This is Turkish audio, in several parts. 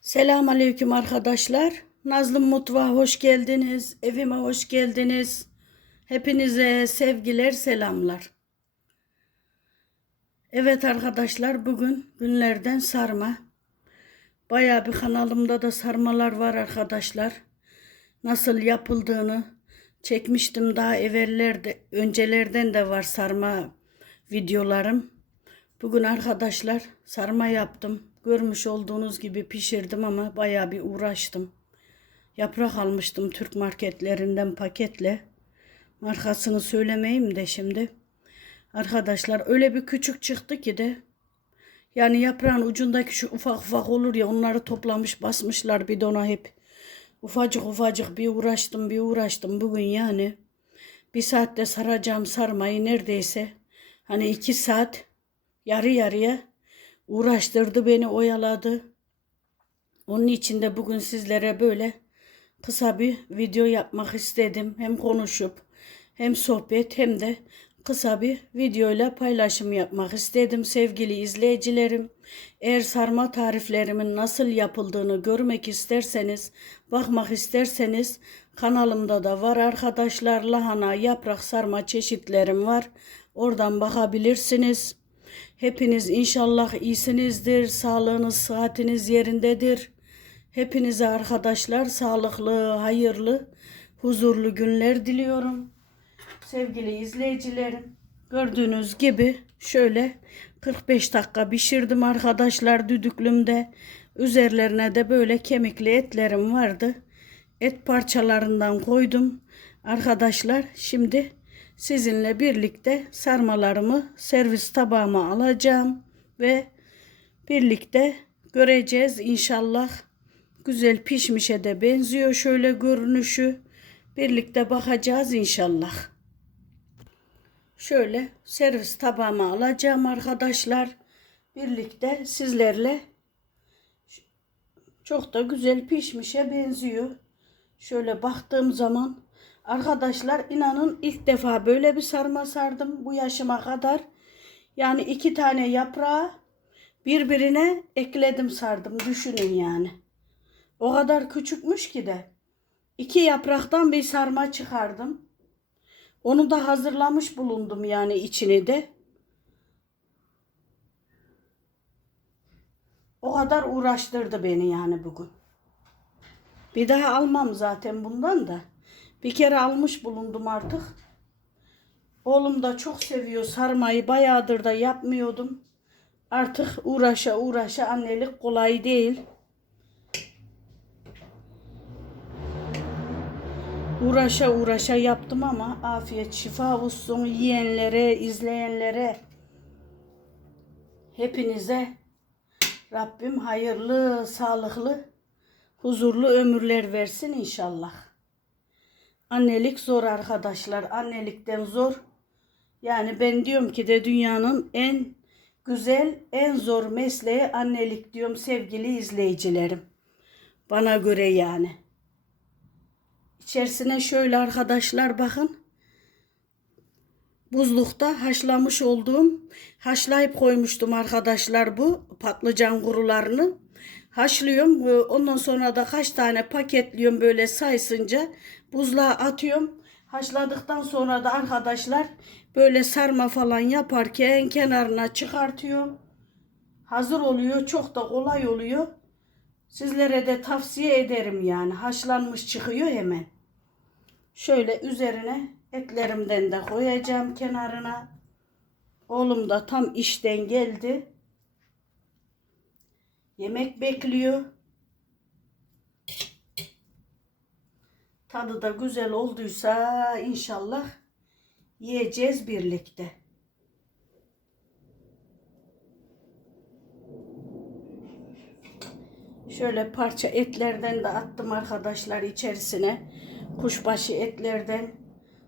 Selam aleyküm arkadaşlar. Nazlı Mutfağa hoş geldiniz. Evime hoş geldiniz. Hepinize sevgiler, selamlar. Evet arkadaşlar bugün günlerden sarma. Bayağı bir kanalımda da sarmalar var arkadaşlar. Nasıl yapıldığını çekmiştim daha evvellerde, öncelerden de var sarma videolarım. Bugün arkadaşlar sarma yaptım. Görmüş olduğunuz gibi pişirdim ama bayağı bir uğraştım. Yaprak almıştım Türk marketlerinden paketle. Markasını söylemeyeyim de şimdi. Arkadaşlar öyle bir küçük çıktı ki de yani yaprağın ucundaki şu ufak ufak olur ya onları toplamış basmışlar bidona hep. Ufacık ufacık bir uğraştım bir uğraştım bugün yani. Bir saatte saracağım sarmayı neredeyse hani iki saat yarı yarıya uğraştırdı beni oyaladı. Onun için de bugün sizlere böyle kısa bir video yapmak istedim. Hem konuşup hem sohbet hem de kısa bir videoyla paylaşım yapmak istedim sevgili izleyicilerim. Eğer sarma tariflerimin nasıl yapıldığını görmek isterseniz, bakmak isterseniz kanalımda da var arkadaşlar. Lahana, yaprak sarma çeşitlerim var. Oradan bakabilirsiniz. Hepiniz inşallah iyisinizdir. Sağlığınız, sıhhatiniz yerindedir. Hepinize arkadaşlar sağlıklı, hayırlı, huzurlu günler diliyorum. Sevgili izleyicilerim, gördüğünüz gibi şöyle 45 dakika pişirdim arkadaşlar düdüklümde. Üzerlerine de böyle kemikli etlerim vardı. Et parçalarından koydum. Arkadaşlar şimdi sizinle birlikte sarmalarımı servis tabağıma alacağım ve birlikte göreceğiz inşallah. Güzel pişmişe de benziyor şöyle görünüşü. Birlikte bakacağız inşallah. Şöyle servis tabağıma alacağım arkadaşlar. Birlikte sizlerle çok da güzel pişmişe benziyor. Şöyle baktığım zaman arkadaşlar inanın ilk defa böyle bir sarma sardım bu yaşıma kadar. Yani iki tane yaprağı birbirine ekledim sardım düşünün yani. O kadar küçükmüş ki de. iki yapraktan bir sarma çıkardım. Onu da hazırlamış bulundum yani içini de. O kadar uğraştırdı beni yani bugün. Bir daha almam zaten bundan da. Bir kere almış bulundum artık. Oğlum da çok seviyor sarmayı. Bayağıdır da yapmıyordum. Artık uğraşa uğraşa annelik kolay değil. Uğraşa uğraşa yaptım ama afiyet şifa olsun yiyenlere, izleyenlere. Hepinize Rabbim hayırlı, sağlıklı, huzurlu ömürler versin inşallah. Annelik zor arkadaşlar. Annelikten zor. Yani ben diyorum ki de dünyanın en güzel, en zor mesleği annelik diyorum sevgili izleyicilerim. Bana göre yani. İçerisine şöyle arkadaşlar bakın. Buzlukta haşlamış olduğum, haşlayıp koymuştum arkadaşlar bu patlıcan kurularını. Haşlıyorum. Ee, Ondan sonra da kaç tane paketliyorum böyle saysınca buzluğa atıyorum. Haşladıktan sonra da arkadaşlar böyle sarma falan yaparken kenarına çıkartıyorum. Hazır oluyor. Çok da kolay oluyor. Sizlere de tavsiye ederim yani. Haşlanmış çıkıyor hemen. Şöyle üzerine etlerimden de koyacağım kenarına. Oğlum da tam işten geldi. Yemek bekliyor. Tadı da güzel olduysa inşallah yiyeceğiz birlikte. Şöyle parça etlerden de attım arkadaşlar içerisine. Kuşbaşı etlerden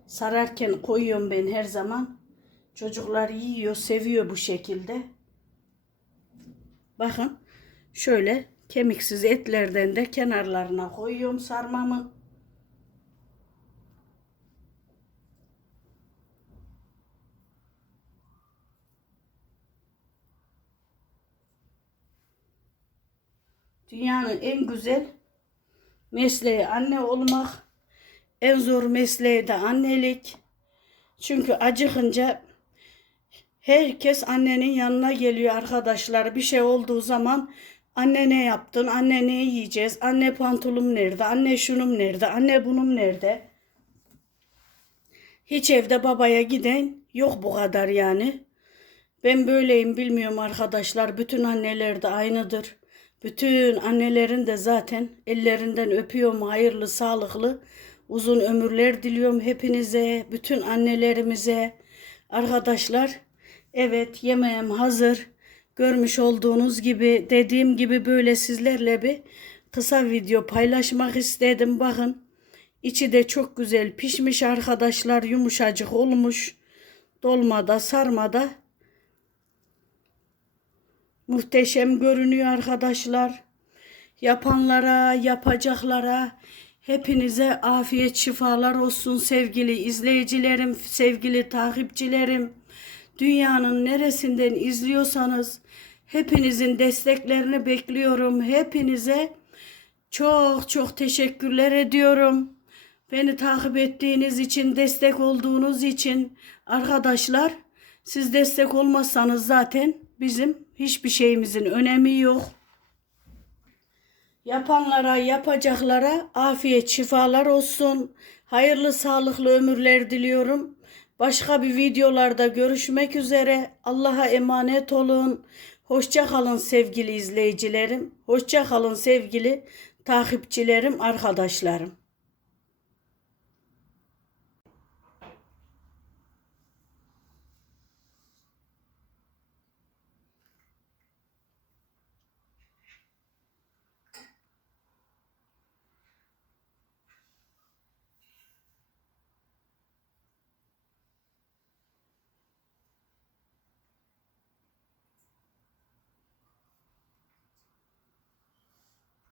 sararken koyuyorum ben her zaman. Çocuklar yiyor, seviyor bu şekilde. Bakın şöyle kemiksiz etlerden de kenarlarına koyuyorum sarmamın. Dünyanın en güzel mesleği anne olmak. En zor mesleği de annelik. Çünkü acıkınca herkes annenin yanına geliyor arkadaşlar. Bir şey olduğu zaman anne ne yaptın? Anne ne yiyeceğiz? Anne pantolum nerede? Anne şunum nerede? Anne bunum nerede? Hiç evde babaya giden yok bu kadar yani. Ben böyleyim bilmiyorum arkadaşlar. Bütün anneler de aynıdır. Bütün annelerin de zaten ellerinden öpüyorum. Hayırlı, sağlıklı, uzun ömürler diliyorum hepinize, bütün annelerimize. Arkadaşlar, evet yemeğim hazır. Görmüş olduğunuz gibi, dediğim gibi böyle sizlerle bir kısa video paylaşmak istedim. Bakın, içi de çok güzel pişmiş arkadaşlar, yumuşacık olmuş. Dolmada, sarmada Muhteşem görünüyor arkadaşlar. Yapanlara, yapacaklara hepinize afiyet şifalar olsun sevgili izleyicilerim, sevgili takipçilerim. Dünyanın neresinden izliyorsanız hepinizin desteklerini bekliyorum. Hepinize çok çok teşekkürler ediyorum. Beni takip ettiğiniz için, destek olduğunuz için arkadaşlar siz destek olmazsanız zaten bizim hiçbir şeyimizin önemi yok. Yapanlara, yapacaklara afiyet, şifalar olsun. Hayırlı, sağlıklı ömürler diliyorum. Başka bir videolarda görüşmek üzere. Allah'a emanet olun. Hoşça kalın sevgili izleyicilerim. Hoşça kalın sevgili takipçilerim, arkadaşlarım.